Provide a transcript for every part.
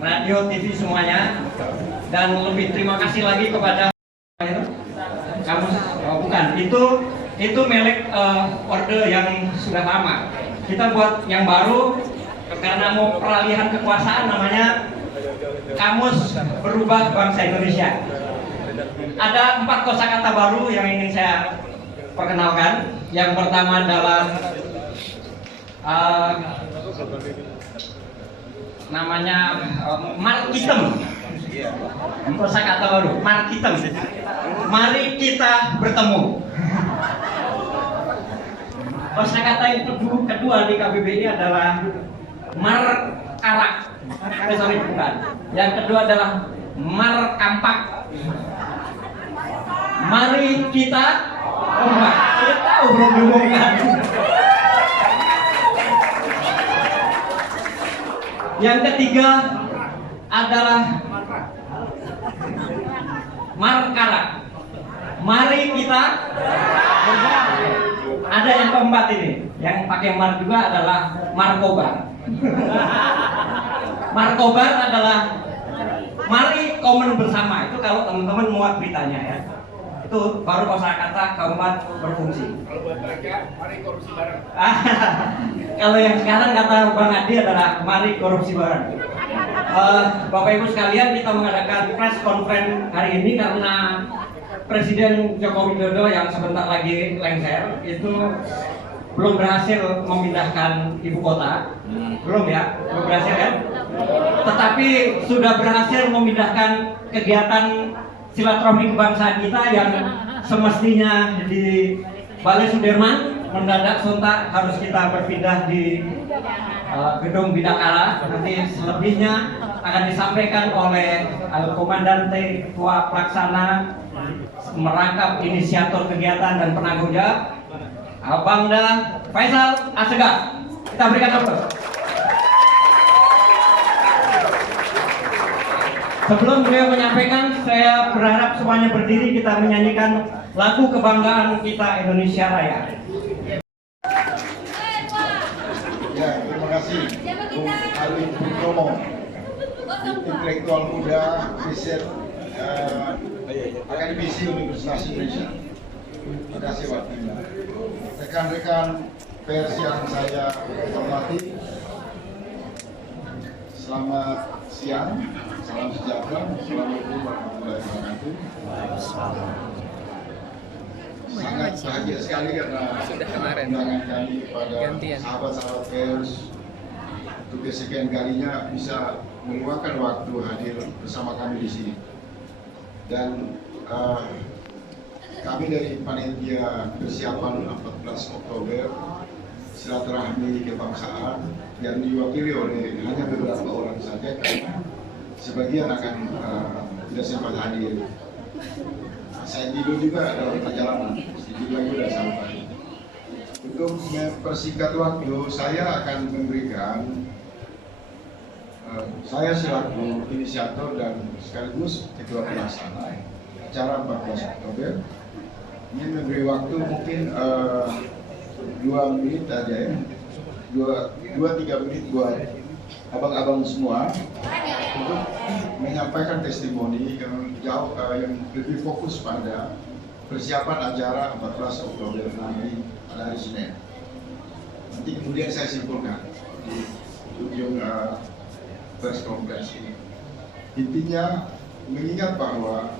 radio, TV semuanya, dan lebih terima kasih lagi kepada kamu. Bukan, itu milik orde yang sudah lama. Kita buat yang baru karena mau peralihan kekuasaan, namanya Kamus Berubah Bangsa Indonesia. Ada 4 kosakata baru yang ingin saya perkenalkan. Yang pertama adalah namanya markitem. Kosakata baru, markitem. Mari kita bertemu. Kosakata yang kedua di KBBI adalah markarak. Sorry, bukan. Yang kedua adalah markampak. Mari kita ubah. Sudah tahu belum diumumkan. Yang ketiga adalah markarak. Mari kita ubah. Ada yang keempat ini, yang pakai mar juga adalah markobar. Markobar adalah mari komen bersama. Itu kalau teman-teman muat beritanya ya. Itu baru kosakata keempat berfungsi. Kalau buat mereka, mari korupsi bareng. Kalau yang sekarang kata Bang Adi adalah mari korupsi bareng. Bapak Ibu sekalian, kita mengadakan press conference hari ini karena Presiden Joko Widodo yang sebentar lagi lengser itu belum berhasil memindahkan ibu kota. Belum ya, belum berhasil kan? Tetapi sudah berhasil memindahkan kegiatan silaturahmi kebangsaan kita yang semestinya di Balai Sudirman, mendadak sontak harus kita berpindah di gedung Bidakara. Nanti selebihnya akan disampaikan oleh Komandante Ketua Pelaksana merangkap inisiator kegiatan dan penanggung jawab Bangda Faisal Assegaf. Kita berikan aplaus. Sebelum beliau menyampaikan, saya berharap semuanya berdiri, kita menyanyikan lagu kebanggaan kita, Indonesia Raya. Ya, terima kasih Bung Ali Purnomo, intelektual muda, riset akademisi Universitas Indonesia. Terima kasih waktunya. Rekan-rekan pers yang saya hormati, selamat siang, salam sejahtera, assalamualaikum warahmatullahi wabarakatuh. Sangat bahagia sekali karena undangan kami pada sahabat-sahabat pers untuk kesekian kalinya bisa meluangkan waktu hadir bersama kami di sini. Dan kami dari panitia persiapan 14 Oktober silaturahmi kebangsaan yang diwakili oleh hanya beberapa orang saja, karena sebagian akan tidak sempat hadir. Saya tidur juga dalam perjalanan, juga sudah sampai. Untuk mempersingkat waktu, saya akan memberikan saya selaku inisiator dan sekaligus ketua pelaksana acara 14 Oktober ini memberi waktu mungkin 2 menit aja ya, 2-3 menit buat abang-abang semua untuk menyampaikan testimoni yang jauh yang lebih fokus pada persiapan acara 14 Oktober nanti pada hari Senin. Nanti kemudian saya simpulkan di ujung press conference ini. Intinya mengingat bahwa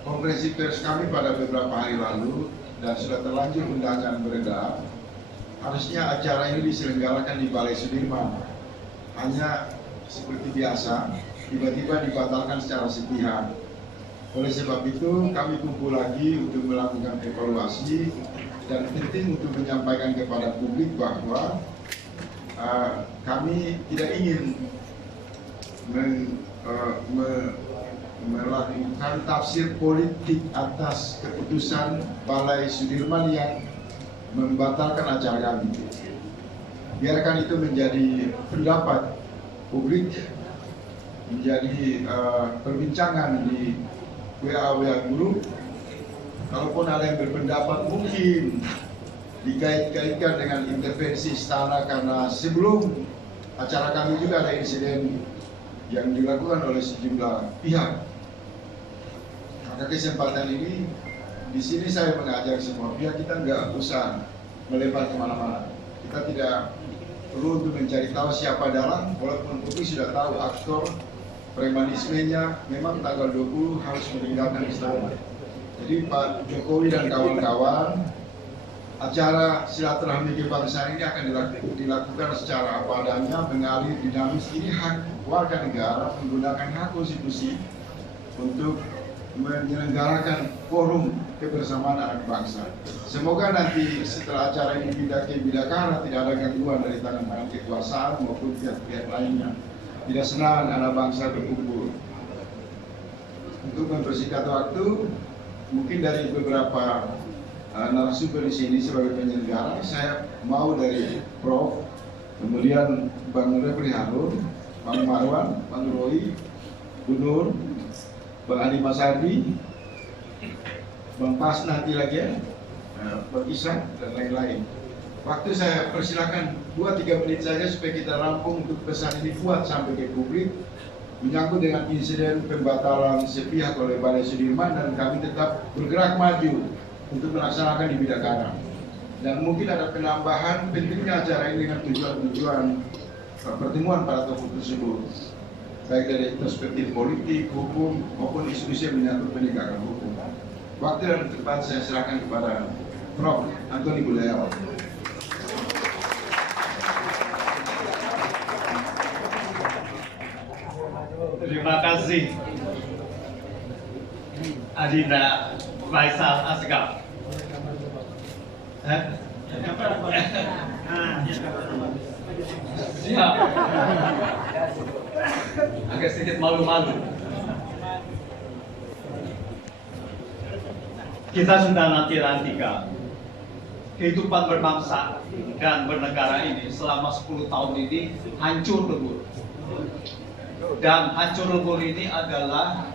konferensi pers kami pada beberapa hari lalu dan sudah terlanjur undangan beredar, harusnya acara ini diselenggarakan di Balai Sudirman. Hanya seperti biasa, tiba-tiba dibatalkan secara sepihak. Oleh sebab itu, kami kumpul lagi untuk melakukan evaluasi dan penting untuk menyampaikan kepada publik bahwa kami tidak ingin melakukan tafsir politik atas keputusan Balai Sudirman yang membatalkan acara kami. Biarkan itu menjadi pendapat publik, menjadi perbincangan di WA guru. Kalaupun ada yang berpendapat mungkin dikait-kaitkan dengan intervensi istana, karena sebelum acara kami juga ada insiden yang dilakukan oleh sejumlah pihak. Maka kesempatan ini, di sini saya mengajak semua pihak, kita nggak usah melebar kemana-mana. Kita tidak perlu untuk mencari tahu siapa dalang, walaupun publik sudah tahu aktor premanismenya. Memang tanggal 20 harus meninggalkan istana. Jadi Pak Jokowi dan kawan-kawan, acara silaturahmi kebangsaan ini akan dilakukan secara apa adanya, mengalir dinamis. Ini hak warga negara menggunakan hak konstitusi untuk menyelenggarakan forum kebersamaan anak bangsa. Semoga nanti setelah acara ini pindah ke Bidakara tidak ada gangguan dari tangan kekuasaan maupun pihak-pihak lainnya. Tidak senang anak bangsa berkumpul. Untuk mempersingkat waktu, mungkin dari beberapa narasumber di sini sebagai penyelenggara, saya mau dari Prof, kemudian Bang Refli Harun, Bang Marwan, Bang Roy, Bu Nur, Bang Adi Masardi, Bang Pas nanti lagi ya, Bang Isan dan lain-lain. Waktu saya persilakan 2-3 menit saja supaya kita rampung untuk pesan ini kuat sampai ke publik menyangkut dengan insiden pembatalan sepihak oleh Balai Sudirman, dan kami tetap bergerak maju untuk melaksanakan di Bidakara. Dan mungkin ada penambahan pentingnya acara ini dengan tujuan-tujuan pertemuan para tokoh tersebut, baik dari perspektif politik, hukum, maupun isu-isu yang menyangkut penegakan hukum. Waktu dan tempat saya serahkan kepada Prof. Antoni Budayawan. Terima kasih Adinda Faisal Asgaf. Siap. Agak sedikit malu-malu. Kita sudah nanti-nantikan kehidupan berbangsa dan bernegara ini selama 10 tahun ini hancur lebur. Dan hancur lebur ini adalah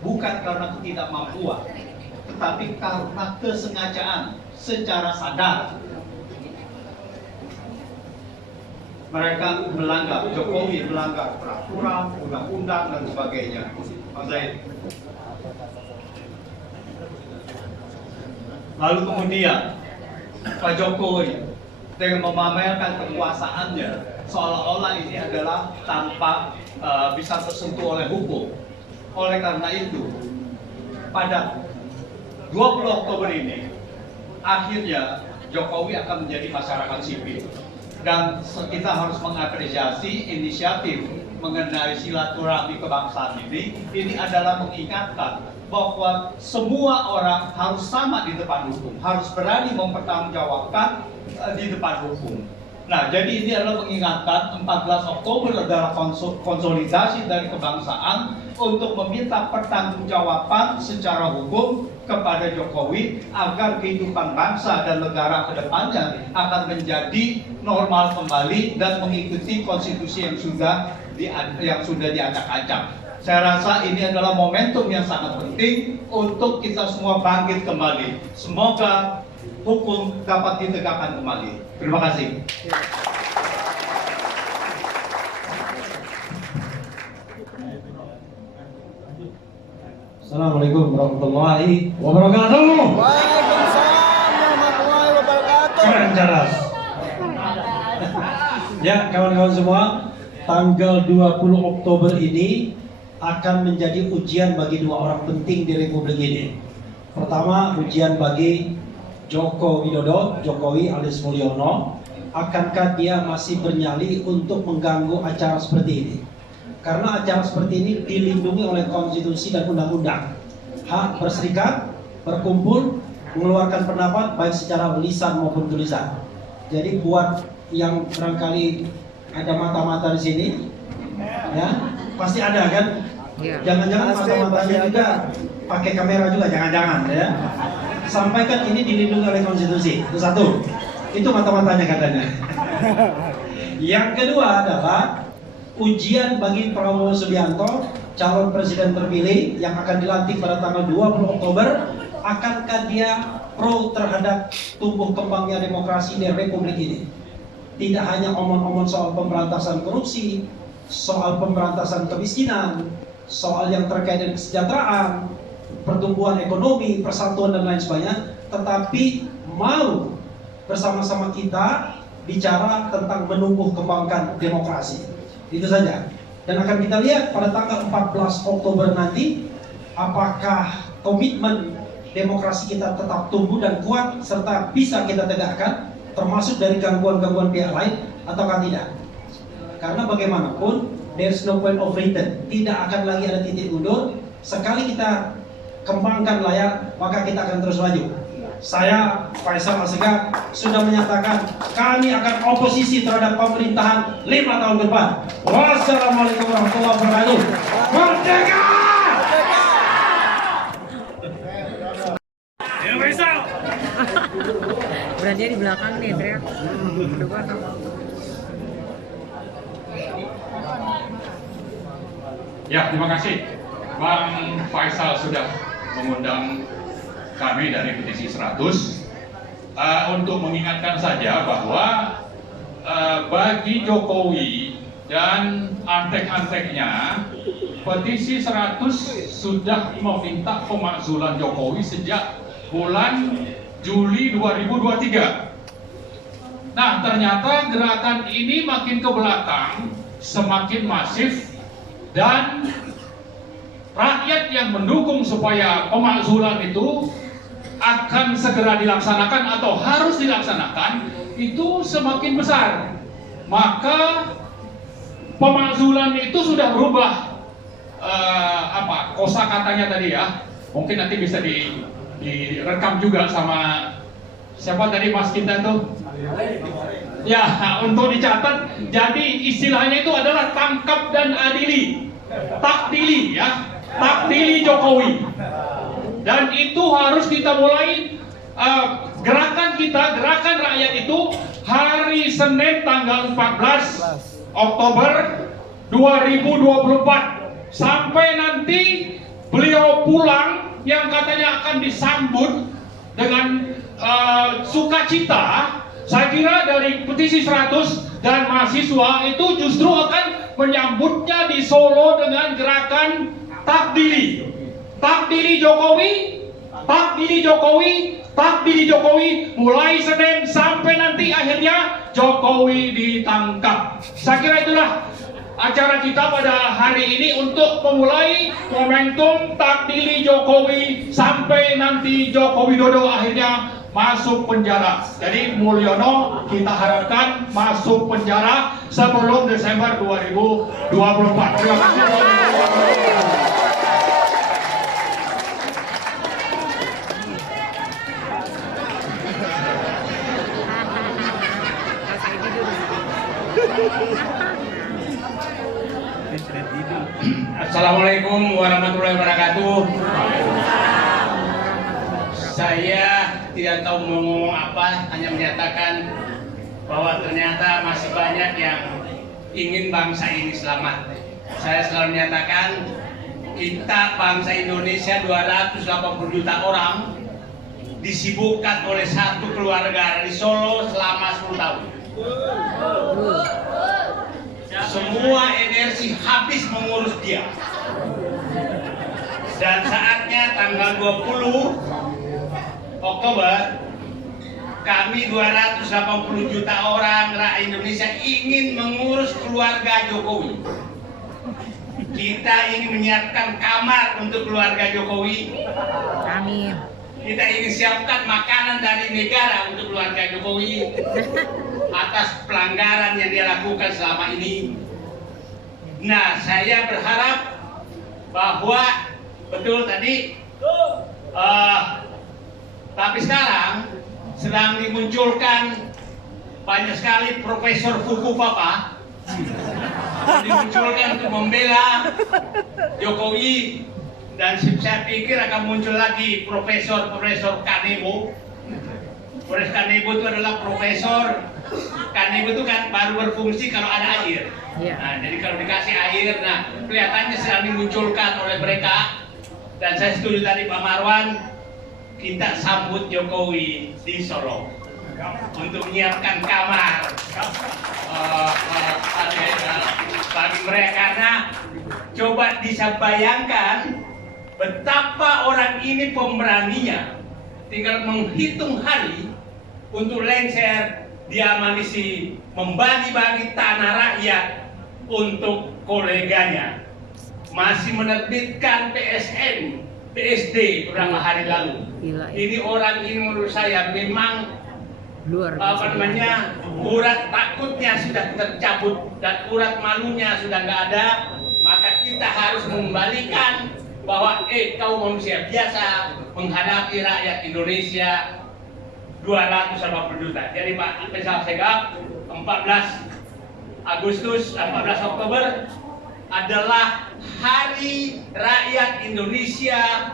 bukan karena ketidakmampuan, tetapi karena kesengajaan secara sadar. Mereka melanggar, Jokowi melanggar peraturan, undang-undang dan sebagainya. Pak Zaid. Lalu kemudian Pak Jokowi dengan memamerkan kekuasaannya seolah-olah ini adalah tanpa bisa tersentuh oleh hukum. Oleh karena itu, pada 20 Oktober ini, akhirnya Jokowi akan menjadi masyarakat sipil. Dan kita harus mengapresiasi inisiatif mengenai silaturahmi kebangsaan ini. Ini adalah mengingatkan bahwa semua orang harus sama di depan hukum, harus berani mempertanggungjawabkan di depan hukum. Nah, jadi ini adalah mengingatkan 14 Oktober adalah konsolidasi dari kebangsaan untuk meminta pertanggungjawaban secara hukum kepada Jokowi agar kehidupan bangsa dan negara ke depannya akan menjadi normal kembali dan mengikuti konstitusi yang sudah diacak-acak. Saya rasa ini adalah momentum yang sangat penting untuk kita semua bangkit kembali. Semoga hukum dapat ditegakkan kembali. Terima kasih. Assalamualaikum warahmatullahi wabarakatuh. Waalaikumsalam warahmatullahi wabarakatuh. Keren jelas. Ya, kawan-kawan semua, tanggal 20 Oktober ini akan menjadi ujian bagi dua orang penting di Republik ini. Pertama, ujian bagi Joko Widodo, Jokowi alias Mulyono. Akankah dia masih bernyali untuk mengganggu acara seperti ini? Karena acara seperti ini dilindungi oleh konstitusi dan undang-undang. Hak berserikat, berkumpul, mengeluarkan pendapat baik secara lisan maupun tulisan. Jadi buat yang barangkali ada mata-mata di sini, ya pasti ada kan? Jangan-jangan mata-matanya juga pakai kamera juga, jangan-jangan ya. Sampaikan ini dilindungi oleh konstitusi. Itu satu. Itu mata-matanya katanya. Yang kedua adalah ujian bagi Prabowo Subianto, calon presiden terpilih yang akan dilantik pada tanggal 20 Oktober. Akankah dia pro terhadap tumbuh kembangnya demokrasi di Republik ini? Tidak hanya omong-omong soal pemberantasan korupsi, soal pemberantasan kemiskinan, soal yang terkait dengan kesejahteraan, pertumbuhan ekonomi, persatuan dan lain sebagainya, tetapi mau bersama-sama kita bicara tentang menumbuh kembangkan demokrasi. Itu saja. Dan akan kita lihat pada tanggal 14 Oktober nanti apakah komitmen demokrasi kita tetap tumbuh dan kuat serta bisa kita tegakkan termasuk dari gangguan-gangguan pihak lain ataukah tidak. Karena bagaimanapun there's no point of return, tidak akan lagi ada titik undur. Sekali kita kembangkan layar maka kita akan terus maju. Saya Faisal Asegaf sudah menyatakan kami akan oposisi terhadap pemerintahan 5 tahun ke depan. Wassalamualaikum warahmatullahi wabarakatuh. Merdeka! Berarti di belakang nih, teriak. Depan. Ya, terima kasih. Bang Faisal sudah mengundang kami dari petisi 100 untuk mengingatkan saja bahwa bagi Jokowi dan antek-anteknya, petisi 100 sudah meminta pemakzulan Jokowi sejak bulan Juli 2023. Nah, ternyata gerakan ini makin ke belakang, semakin masif, dan rakyat yang mendukung supaya pemakzulan itu akan segera dilaksanakan atau harus dilaksanakan itu semakin besar. Maka pemakzulan itu sudah berubah kosakatanya tadi ya. Mungkin nanti bisa direkam juga sama siapa tadi Mas kita tuh? Ya, untuk dicatat. Jadi istilahnya itu adalah tangkap dan adili, takdili ya, takdili Jokowi. Dan itu harus kita mulai gerakan kita, gerakan rakyat itu hari Senin tanggal 14 Oktober 2024 sampai nanti beliau pulang yang katanya akan disambut dengan sukacita. Saya kira dari petisi 100 dan mahasiswa itu justru akan menyambutnya di Solo dengan gerakan takdili. Takdili Jokowi, takdili Jokowi, takdili Jokowi, mulai Senin sampai nanti akhirnya Jokowi ditangkap. Saya kira itulah acara kita pada hari ini untuk memulai momentum takdili Jokowi sampai nanti Joko Widodo akhirnya masuk penjara. Jadi Mulyono kita harapkan masuk penjara sebelum Desember 2024. Terima kasih. Assalamualaikum warahmatullahi wabarakatuh. Saya tidak tahu mau ngomong apa, hanya menyatakan bahwa ternyata masih banyak yang ingin bangsa ini selamat. Saya selalu menyatakan kita bangsa Indonesia 280 juta orang disibukkan oleh satu keluarga di Solo selama 10 tahun. Semua energi habis mengurus dia. Dan saatnya tanggal 20 Oktober kami 280 juta orang rakyat Indonesia ingin mengurus keluarga Jokowi. Kita ingin menyiapkan kamar untuk keluarga Jokowi. Amin. Kita ingin siapkan makanan dari negara untuk keluarga Jokowi atas pelanggaran yang dia lakukan selama ini. Nah, saya berharap bahwa betul tadi tapi sekarang sedang dimunculkan banyak sekali profesor kuku papa dimunculkan untuk membela Jokowi, dan saya pikir akan muncul lagi profesor Kanebo. Profesor Kanebo itu adalah profesor. Kanebo itu kan baru berfungsi kalau ada air. Nah, jadi kalau dikasih air, nah kelihatannya sedang dimunculkan oleh mereka. Dan saya setuju tadi Pak Marwan, kita sambut Jokowi di Solo. untuk menyiapkan kamar bagi mereka, karena coba bisa bayangkan betapa orang ini pemberaninya, tinggal menghitung hari untuk lengser dia masih membagi-bagi tanah rakyat untuk koleganya, masih menerbitkan PSN, PSD beberapa hari lalu. Gila, ya. Ini orang ini menurut saya memang Luar biasa. urat takutnya sudah tercabut dan urat malunya sudah nggak ada, maka kita harus membalikan bahwa kau manusia biasa menghadapi rakyat Indonesia 280 juta. Jadi Pak Pesawat Segaf 14 Oktober adalah hari rakyat Indonesia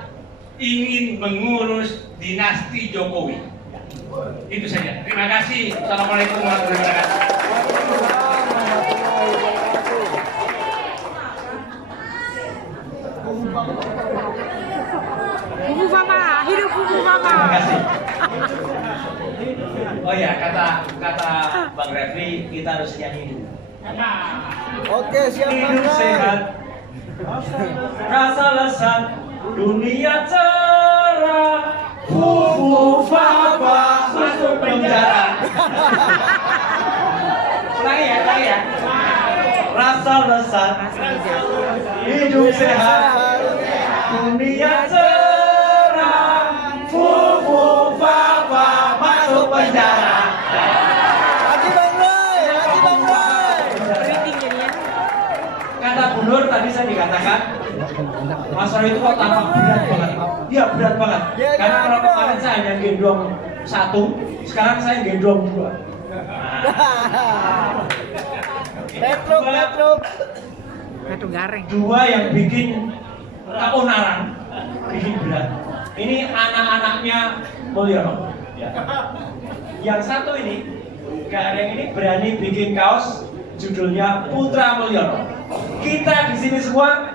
ingin mengurus dinasti Jokowi. Itu saja. Terima kasih. Assalamualaikum warahmatullahi wabarakatuh. Bubu Mama, hidup Bubu Mama. Terima kasih. Oh ya, kata Bang Refli, kita harus nyanyi dulu. Oke, siap Hidup Bang. sehat, rasa lezat, dunia cerah, fufu faba masuk penjara. Ulangi ya. Rasa lezat, hidup sehat, dunia cerah, fufu faba masuk penjara. Haji Bang Roy, Haji Bang Roy. Keriting jadinya. Kata Bu Nur tadi saya dikatakan Mas Roy itu kok tampak berat banget. Dia berat banget. Ya, Karena kalau jangan kemarin saya hanya gendong 1, sekarang saya gendong 2. Petruk. Batu gareng. 2 yang bikin keonaran, bikin berat. Ini anak-anaknya Mulyono. Ya. Yang satu ini, gareng ini berani bikin kaos judulnya Putra Mulyono. Kita di sini semua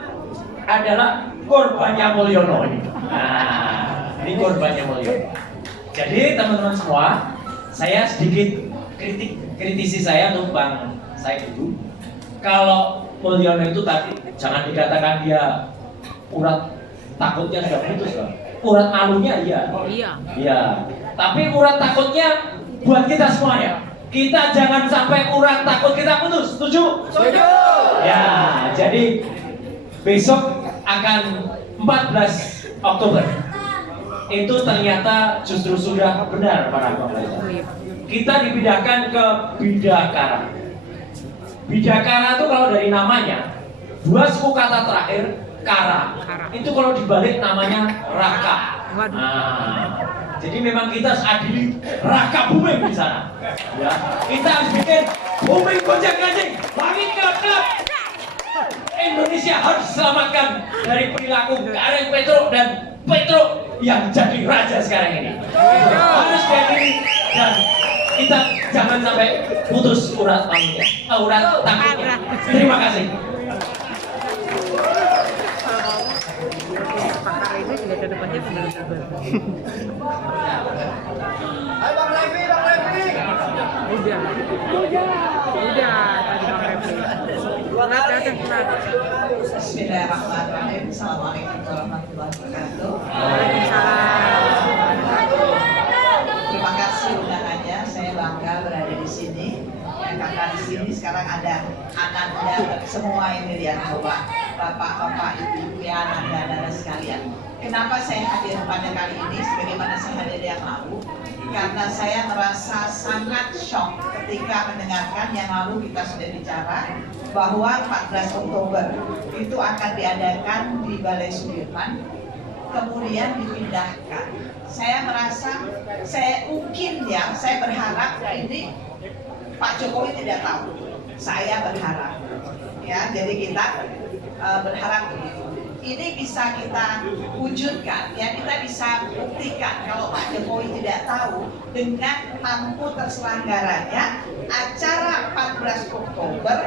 adalah korbannya Mulyono ini. Nah, ini korbannya Mulyono. Jadi teman-teman semua, saya sedikit kritisi saya untuk Bang Said dulu. Kalau Mulyono itu tadi jangan dikatakan dia urat takutnya sudah putus, Bang. Urat malunya iya. Iya. Iya. Tapi urat takutnya buat kita semuanya. Kita jangan sampai urat takut kita putus. Setuju? Setuju. Ya, jadi besok akan 14 Oktober. Itu ternyata justru sudah benar para pemerintah. Oh, iya. Kita dipindahkan ke Bidakara. Bidakara itu kalau dari namanya, 2 suku kata terakhir Kara. Itu kalau dibalik namanya Raka. Waduh. Nah, jadi memang kita harus adili Raka Buming di sana. Ya, kita harus bikin Buming gonjang-ganjing. Bangkit klub. Indonesia harus diselamatkan dari perilaku Gareng Petro dan Petro yang jadi raja sekarang ini. Harus diadili dan kita jangan sampai putus urat malunya, urat takutnya. Terima kasih. Pakar itu juga ke depannya benar-benar. Ayo Bang Levi. Udah tadi Bang Refli. Surat. Bismillahirrahmanirrahim. Assalamualaikum warahmatullahi wabarakatuh. Waalaikumsalam. Terima kasih undangannya. Saya bangga berada di sini. Karena di sini sekarang ada ananda semua ini lihat coba bapak-bapak, ibu-ibu, ya ananda sekalian. Kenapa saya hadir pada kali ini? Sebagaimana saya hadir yang lalu, karena saya merasa sangat shock ketika mendengarkan yang lalu kita sudah bicara bahwa 14 Oktober itu akan diadakan di Balai Sudirman, kemudian dipindahkan. Saya merasa, saya berharap ini Pak Jokowi tidak tahu. Saya berharap, ya. Jadi kita berharap ini bisa kita wujudkan, ya. Kita bisa buktikan kalau Pak Jokowi tidak tahu dengan mampu terselenggaranya acara 14 Oktober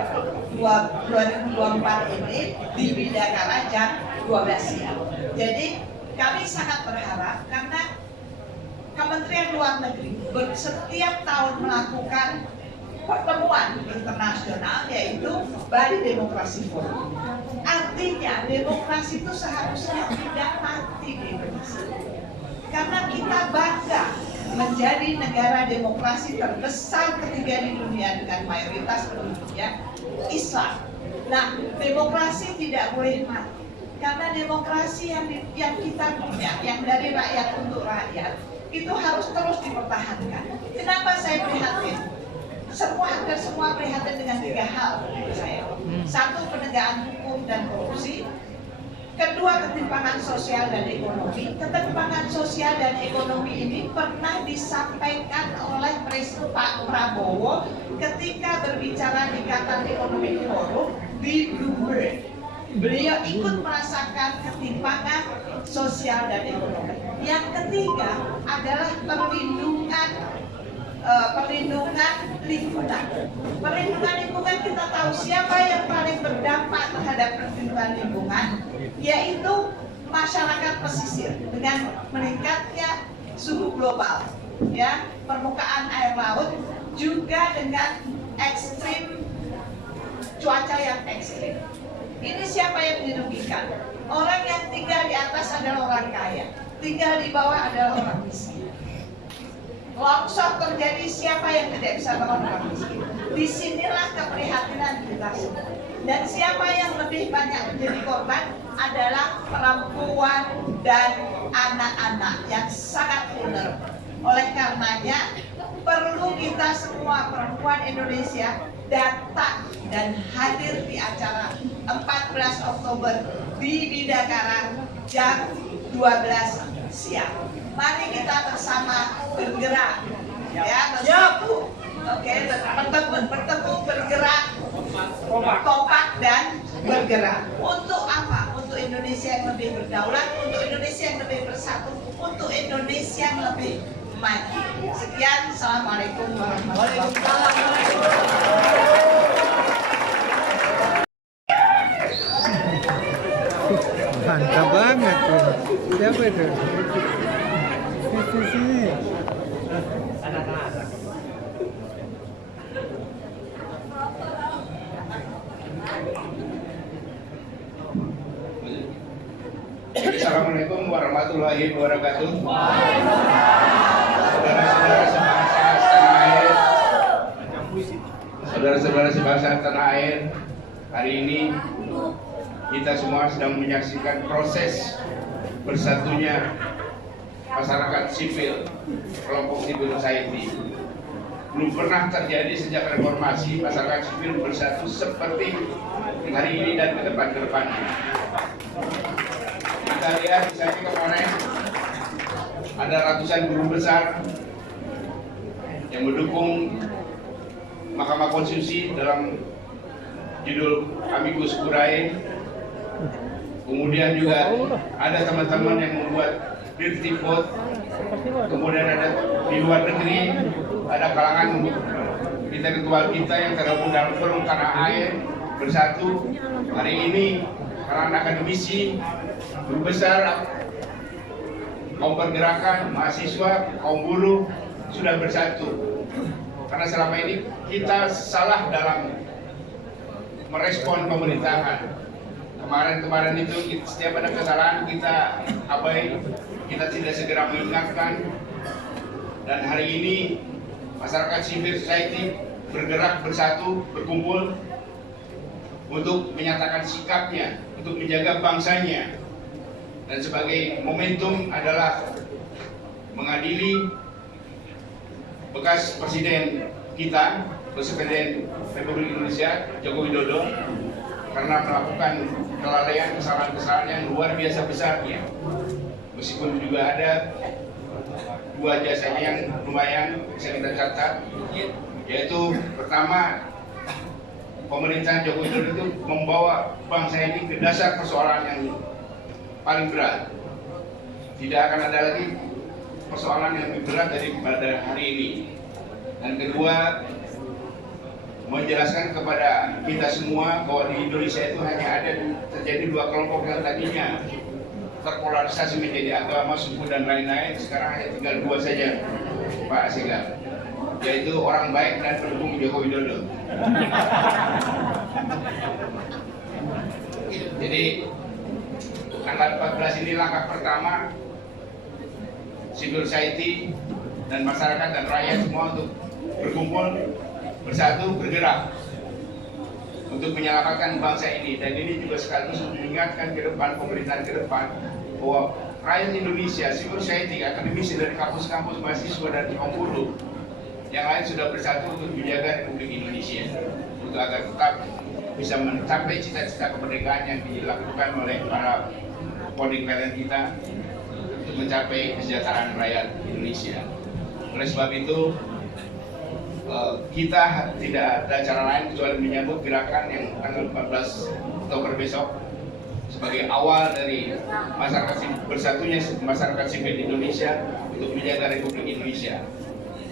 2024 ini di Bidakara jam 12 siang. Jadi kami sangat berharap karena Kementerian Luar Negeri setiap tahun melakukan pertemuan internasional yaitu Bali Demokrasi Forum. Artinya demokrasi itu seharusnya tidak mati di Indonesia. Karena kita bangga menjadi negara demokrasi terbesar ketiga di dunia dengan mayoritas penduduknya Islam. Nah, demokrasi tidak boleh mati. Karena demokrasi yang kita punya, yang dari rakyat untuk rakyat, itu harus terus dipertahankan. Kenapa saya prihatin? Hampir semua prihatin dengan 3 hal menurut saya. 1, penegakan hukum dan korupsi. Kedua, ketimpangan sosial dan ekonomi. Ketimpangan sosial dan ekonomi ini pernah disampaikan oleh Pak Prabowo ketika berbicara di Qatar Economic Forum di Bloomberg. Beliau ikut merasakan ketimpangan sosial dan ekonomi. Yang ketiga adalah perlindungan lingkungan. Perlindungan lingkungan kita tahu siapa yang paling berdampak terhadap perlindungan lingkungan, yaitu masyarakat pesisir dengan meningkatnya suhu global, ya, permukaan air laut, juga dengan ekstrim cuaca yang ekstrim. Ini siapa yang dirugikan? Orang yang tinggal di atas adalah orang kaya, tinggal di bawah adalah orang miskin. Longsor terjadi, siapa yang tidak bisa bangun? Orang miskin. Disinilah keprihatinan kita semua. Dan siapa yang lebih banyak menjadi korban adalah perempuan dan anak-anak yang sangat vulnerable. Oleh karenanya perlu kita semua perempuan Indonesia datang dan hadir di acara 14 Oktober di Bidakara jam 12 siang. Mari kita bersama bergerak, ya, bersatu, oke, bertemu, bergerak, kompak dan bergerak. Untuk apa? Untuk Indonesia yang lebih berdaulat, untuk Indonesia yang lebih bersatu, untuk Indonesia yang lebih maju. Sekian, assalamualaikum warahmatullahi wabarakatuh. Mantap banget tuh. Siapa itu? Sini. Assalamualaikum warahmatullahi wabarakatuh. Saudara-saudara sebangsa tanah air, saudara-saudara sebangsa tanah air, hari ini kita semua sedang menyaksikan proses bersatunya masyarakat sipil, kelompok civil society. Belum pernah terjadi sejak reformasi masyarakat sipil bersatu seperti hari ini dan ke depan-depannya. Kita lihat misalnya kemarin ada ratusan guru besar yang mendukung Mahkamah Konstitusi dalam judul Amicus Curiae. Kemudian juga ada teman-teman yang membuat dirty vote. Kemudian ada di luar negeri ada kalangan intelektual kita yang tergabung dalam forum tanah air bersatu. Hari ini kalangan akademisi, guru besar, kaum pergerakan, mahasiswa, kaum buruh sudah bersatu. Karena selama ini kita salah dalam merespon pemerintahan. Kemarin itu setiap ada kesalahan kita abai, kita tidak segera mengingatkan. Dan hari ini masyarakat civil society bergerak bersatu, berkumpul untuk menyatakan sikapnya, untuk menjaga bangsanya. Dan sebagai momentum adalah mengadili bekas presiden kita, Presiden Republik Indonesia Joko Widodo, karena melakukan kelalaian, kesalahan-kesalahan yang luar biasa besarnya. Meskipun juga ada 2 jasanya yang lumayan bisa kita catat, yaitu pertama, pemerintahan Joko Widodo itu membawa bangsa ini ke dasar persoalan yang paling berat. Tidak akan ada lagi persoalan yang lebih berat daripada hari ini. Dan kedua, menjelaskan kepada kita semua bahwa di Indonesia itu hanya ada terjadi 2 kelompok yang tadinya terpolarisasi menjadi agama, suku dan lain-lain. Sekarang hanya tinggal dua saja, Pak Segar, yaitu orang baik dan pendukung Joko Widodo. Jadi tanggal 14 ini langkah pertama civil society dan masyarakat dan rakyat semua untuk berkumpul, bersatu, bergerak untuk menyelamatkan bangsa ini. Dan ini juga sekaligus mengingatkan ke depan, pemerintahan ke depan, bahwa rakyat Indonesia, civil society, akademisi dari kampus-kampus, mahasiswa dan kaum buruh yang lain sudah bersatu untuk menjaga Republik Indonesia, untuk agar tetap bisa mencapai cita-cita kemerdekaan yang dilakukan oleh para founding parent kita untuk mencapai kesejahteraan rakyat Indonesia. Oleh sebab itu, kita tidak ada cara lain kecuali menyambut gerakan yang tanggal 14 Oktober besok sebagai awal dari masyarakat bersatunya masyarakat sipil Indonesia untuk menjaga Republik Indonesia.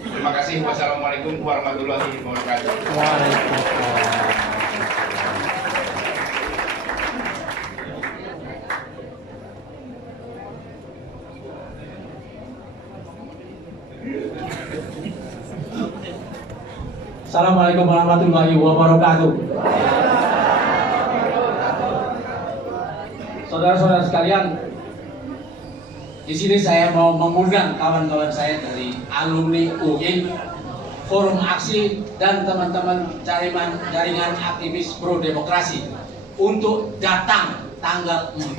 Terima kasih. Wassalamualaikum warahmatullahi wabarakatuh. Assalamualaikum warahmatullahi wabarakatuh. Saudara-saudara sekalian, di sini saya mau mengundang kawan-kawan saya dari alumni UI, Forum Aksi dan teman-teman jaringan aktivis pro demokrasi untuk datang tanggal 14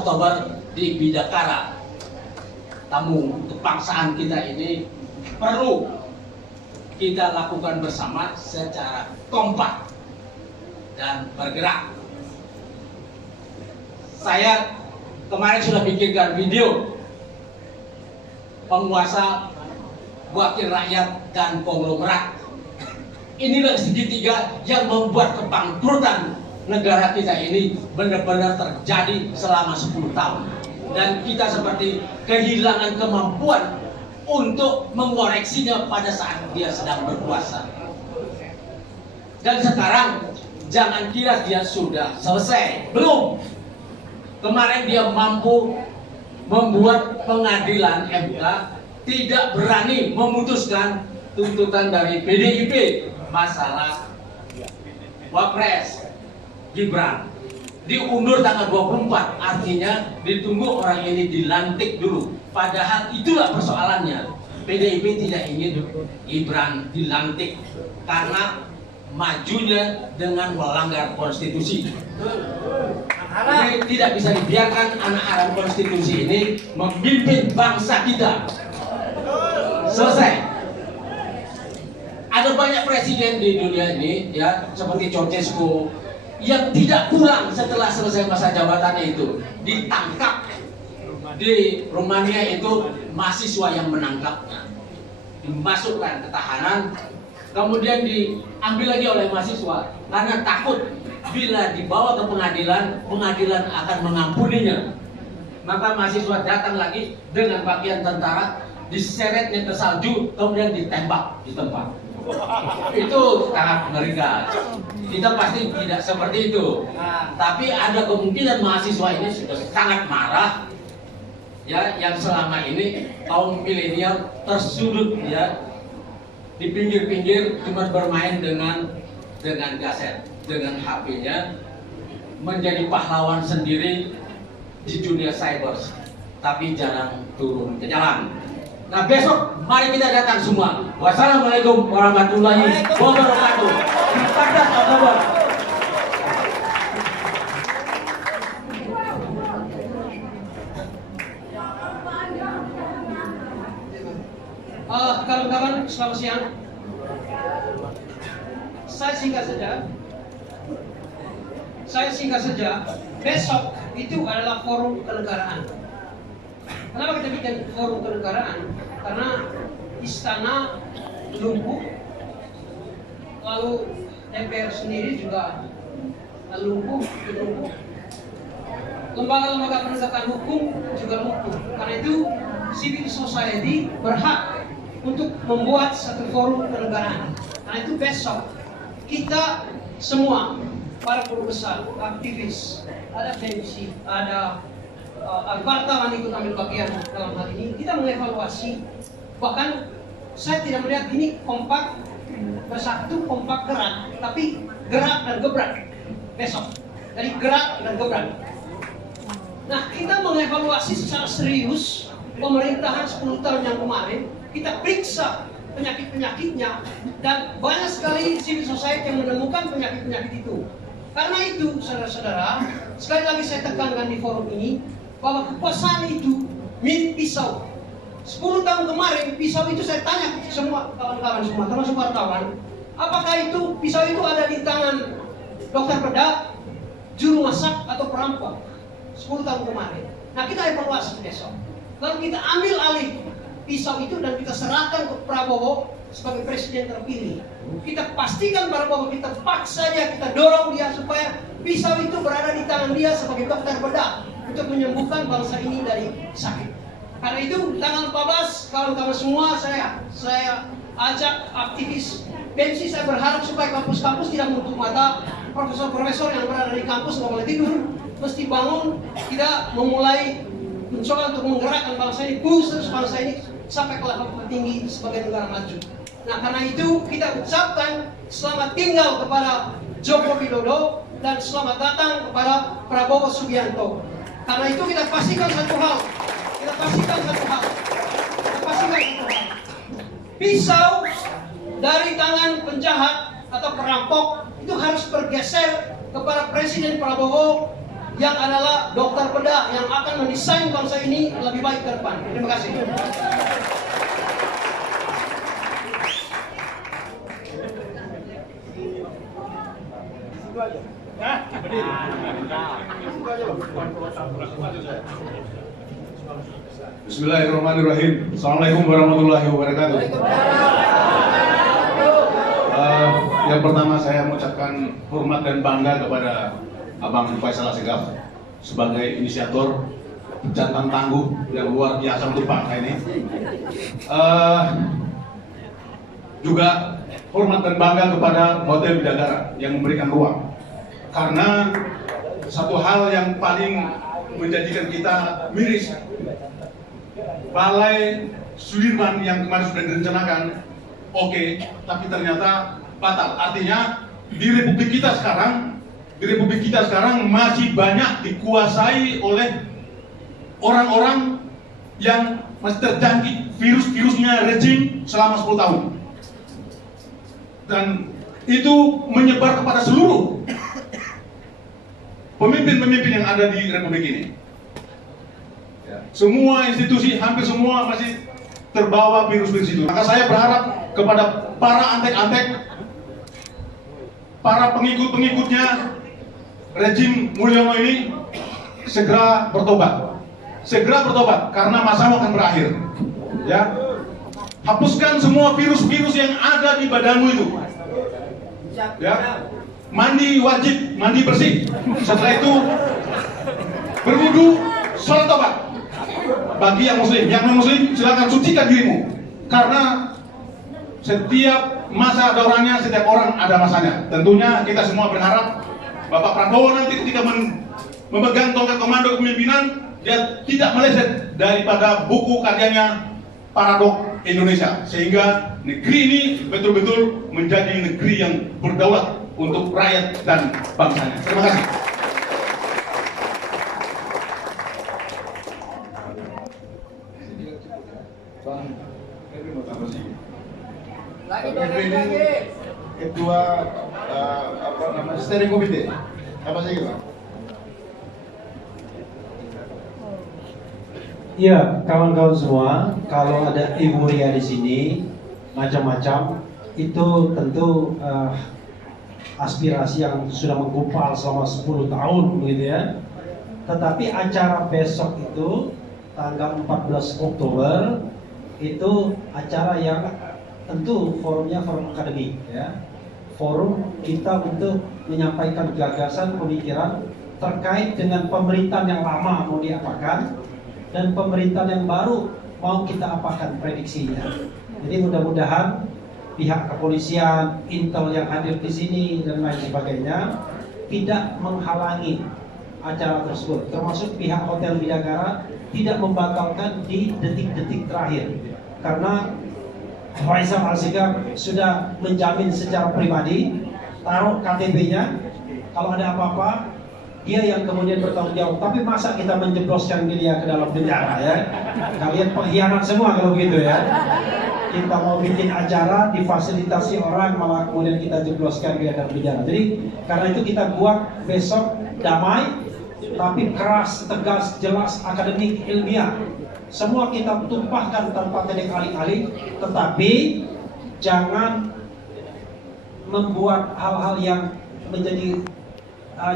Oktober di Bidakara. Tamu kebangsaan kita ini perlu kita lakukan bersama secara kompak dan bergerak. Saya kemarin sudah bikinkan video penguasa, wakil rakyat, dan konglomerat. Inilah segitiga yang membuat kebangkrutan negara kita ini benar-benar terjadi selama 10 tahun. Dan kita seperti kehilangan kemampuan untuk mengoreksinya pada saat dia sedang berkuasa. Dan sekarang jangan kira dia sudah selesai, belum. Kemarin dia mampu membuat pengadilan MK tidak berani memutuskan tuntutan dari PDIP masalah Wapres Gibran. Diundur tanggal 24, artinya ditunggu orang ini dilantik dulu. Padahal itulah persoalannya. PDIP tidak ingin Gibran dilantik karena majunya dengan melanggar konstitusi. Jadi tidak bisa dibiarkan anak-anak konstitusi ini memimpin bangsa kita. Selesai. Ada banyak presiden di dunia ini, ya, seperti Ceausescu, yang tidak pulang setelah selesai masa jabatannya itu, ditangkap. Di Rumania itu mahasiswa yang menangkapnya, dimasukkan ke tahanan, kemudian diambil lagi oleh mahasiswa karena takut bila dibawa ke pengadilan, pengadilan akan mengampuninya. Maka mahasiswa datang lagi dengan pakaian tentara, diseretnya ke salju, kemudian ditembak di tempat. Itu sangat mengerikan. Kita pasti tidak seperti itu. Tapi ada kemungkinan mahasiswa ini sudah sangat marah, ya, yang selama ini kaum milenial tersudut, ya, di pinggir-pinggir cuma bermain dengan gaset, dengan HP-nya, menjadi pahlawan sendiri di dunia cyber, tapi jarang turun ke jalan. Nah, besok mari kita datang semua. Wassalamualaikum warahmatullahi wabarakatuh. 14 Oktober. Kawan-kawan, selamat siang. Saya singkat saja. Besok itu adalah forum kenegaraan. Kenapa kita bikin forum kenegaraan? Karena istana lumpuh, lalu DPR sendiri juga lumpuh. Lembaga-lembaga penegakan hukum juga lumpuh. Karena itu civil society berhak untuk membuat satu forum kenegaraan. Karena itu besok kita semua, para guru besar, aktivis, ada PMC, ada wartawan ikut ambil bagian dalam hal ini, kita mengevaluasi. Bahkan saya tidak melihat ini kompak bersatu, kompak gerak, tapi gerak dan gebrak besok. Jadi gerak dan gebrak. Nah, kita mengevaluasi secara serius pemerintahan 10 tahun yang kemarin. Kita periksa penyakit-penyakitnya, dan banyak sekali civil society yang menemukan penyakit-penyakit itu. Karena itu, saudara-saudara, sekali lagi saya tekankan di forum ini bahwa kekuasaan itu mirip pisau. 10 tahun kemarin, pisau itu saya tanya semua kawan-kawan semua, termasuk wartawan, apakah itu pisau itu ada di tangan dokter bedah, juru masak, atau perampok? 10 tahun kemarin. Nah, kita evaluasi besok. Lalu kita ambil alih pisau itu dan kita serahkan ke Prabowo sebagai presiden terpilih. Kita pastikan Prabowo, kita paksa dia, kita dorong dia supaya pisau itu berada di tangan dia sebagai dokter bedah untuk menyembuhkan bangsa ini dari sakit. Karena itu tanggal 14 kawan-kawan semua saya ajak aktivis pensi. Saya berharap supaya kampus-kampus tidak menutup mata. Profesor-profesor yang berada di kampus nggak boleh tidur, mesti bangun. Kita memulai mencoba untuk menggerakkan bangsa ini, push bangsa ini sampai ke level tertinggi sebagai negara maju. Nah, karena itu kita ucapkan selamat tinggal kepada Joko Widodo dan selamat datang kepada Prabowo Subianto. Karena itu kita pastikan satu hal. Pisau dari tangan penjahat atau perampok itu harus bergeser kepada Presiden Prabowo yang adalah dokter bedah yang akan mendesain bangsa ini lebih baik ke depan. Terima kasih. Bismillahirrahmanirrahim. Assalamualaikum warahmatullahi wabarakatuh. Yang pertama saya mengucapkan hormat dan bangga kepada Abang Faisal Assegaf sebagai inisiator jantan tangguh yang luar biasa untuk bangsa ini. Juga hormat dan bangga kepada Hotel Bidadara yang memberikan ruang. Karena satu hal yang paling menjadikan kita miris, Balai Sudirman yang kemarin sudah direncanakan, oke, tapi ternyata batal. Artinya di Republik kita sekarang masih banyak dikuasai oleh orang-orang yang masih terjangkit virus-virusnya rejim selama 10 tahun. Dan itu menyebar kepada seluruh pemimpin-pemimpin yang ada di Republik ini. Semua institusi, hampir semua masih terbawa virus-virus itu. Maka saya berharap kepada para antek-antek, para pengikut-pengikutnya rejim Mulyono ini segera bertobat. Segera bertobat karena masamu akan berakhir. Ya. Hapuskan semua virus-virus yang ada di badanmu itu. Ya. Mandi wajib, mandi bersih. Setelah itu berwudu, sholat tobat. Bagi yang non muslim silakan sucikan dirimu. Karena setiap masa ada orangnya, setiap orang ada masanya. Tentunya kita semua berharap Bapak Prabowo nanti ketika memegang tongkat komando kepemimpinan, dia tidak meleset daripada buku karyanya Paradok Indonesia, sehingga negeri ini betul-betul menjadi negeri yang berdaulat untuk rakyat dan bangsanya. Terima kasih. Ketua steering komite apa sih Pak? Ya, kawan-kawan semua, kalau ada euforia di sini macam-macam, itu tentu aspirasi yang sudah menggumpal selama 10 tahun begitu ya. Tetapi acara besok itu tanggal 14 Oktober itu acara yang tentu forumnya forum akademik ya. Forum kita untuk menyampaikan gagasan pemikiran terkait dengan pemerintahan yang lama mau diapakan dan pemerintahan yang baru mau kita apakan prediksinya. Jadi mudah-mudahan pihak kepolisian, Intel yang hadir di sini dan lain sebagainya tidak menghalangi acara tersebut, termasuk pihak Hotel Bidakara tidak membatalkan di detik-detik terakhir karena Faisal Al-Sigaf sudah menjamin secara pribadi, taruh KTP-nya, kalau ada apa-apa dia yang kemudian bertanggung jawab. Tapi masa kita menjebloskan dia ke dalam penjara ya? Kalian pengkhianat semua kalau gitu ya. Kita mau bikin acara difasilitasi orang malah kemudian kita jebloskan dia dalam penjara. Jadi karena itu kita buat besok damai tapi keras, tegas, jelas, akademik, ilmiah. Semua kita tumpahkan tanpa tedeng alih-alih, tetapi jangan membuat hal-hal yang menjadi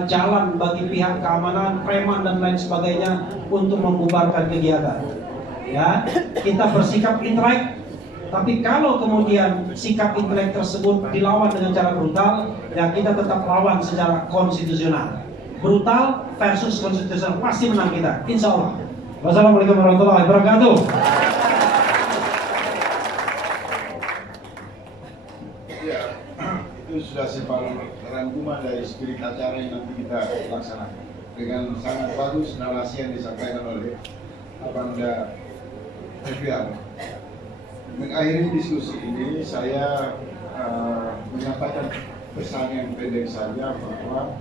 jalan bagi pihak keamanan, preman dan lain sebagainya untuk membubarkan kegiatan. Ya, kita bersikap intelek, tapi kalau kemudian sikap intelek tersebut dilawan dengan cara brutal, ya kita tetap lawan secara konstitusional. Brutal versus konstitusional, pasti menang kita, insya Allah. Wassalamualaikum warahmatullahi wabarakatuh. Ya, itu sudah separuh rangkuman dari spirit acara yang nanti kita laksanakan. Dengan sangat bagus narasi yang disampaikan oleh Abanda Febrian. Mengakhiri diskusi ini, saya menyampaikan pesan yang pendek saja bahwa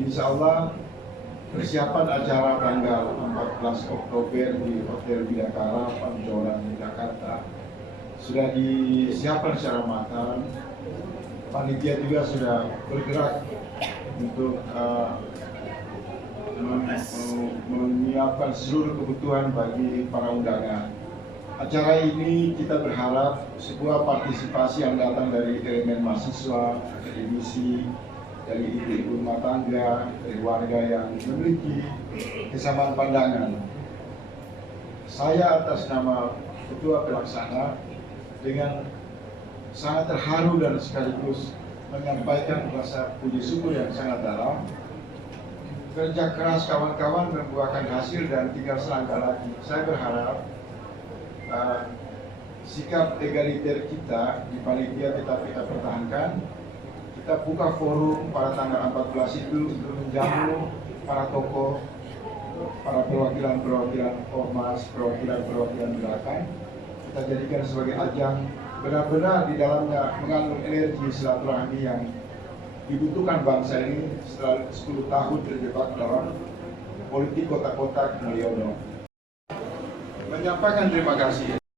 insya Allah persiapan acara tanggal 14 Oktober di Hotel Bidakara, Pancoran, Jakarta sudah disiapkan secara matang. Panitia juga sudah bergerak untuk menyiapkan seluruh kebutuhan bagi para undangan. Acara ini kita berharap sebuah partisipasi yang datang dari elemen mahasiswa, akademisi, dari ibu rumah tangga, dari warga yang memiliki kesamaan pandangan. Saya atas nama Ketua Pelaksana dengan sangat terharu dan sekaligus menyampaikan rasa puji syukur yang sangat dalam. Kerja keras kawan-kawan membuahkan hasil dan tinggal selangkah lagi. Saya berharap sikap egaliter kita di panitia tetap kita pertahankan. Kita buka forum pada tanggal 14 itu untuk menjamu para tokoh, para perwakilan-perwakilan ormas, perwakilan-perwakilan belakang. Kita jadikan sebagai ajang benar-benar di dalamnya mengandung energi silaturahmi yang dibutuhkan bangsa ini setelah 10 tahun terjebak dalam politik kotak-kotak Mulyono. Menyampaikan terima kasih.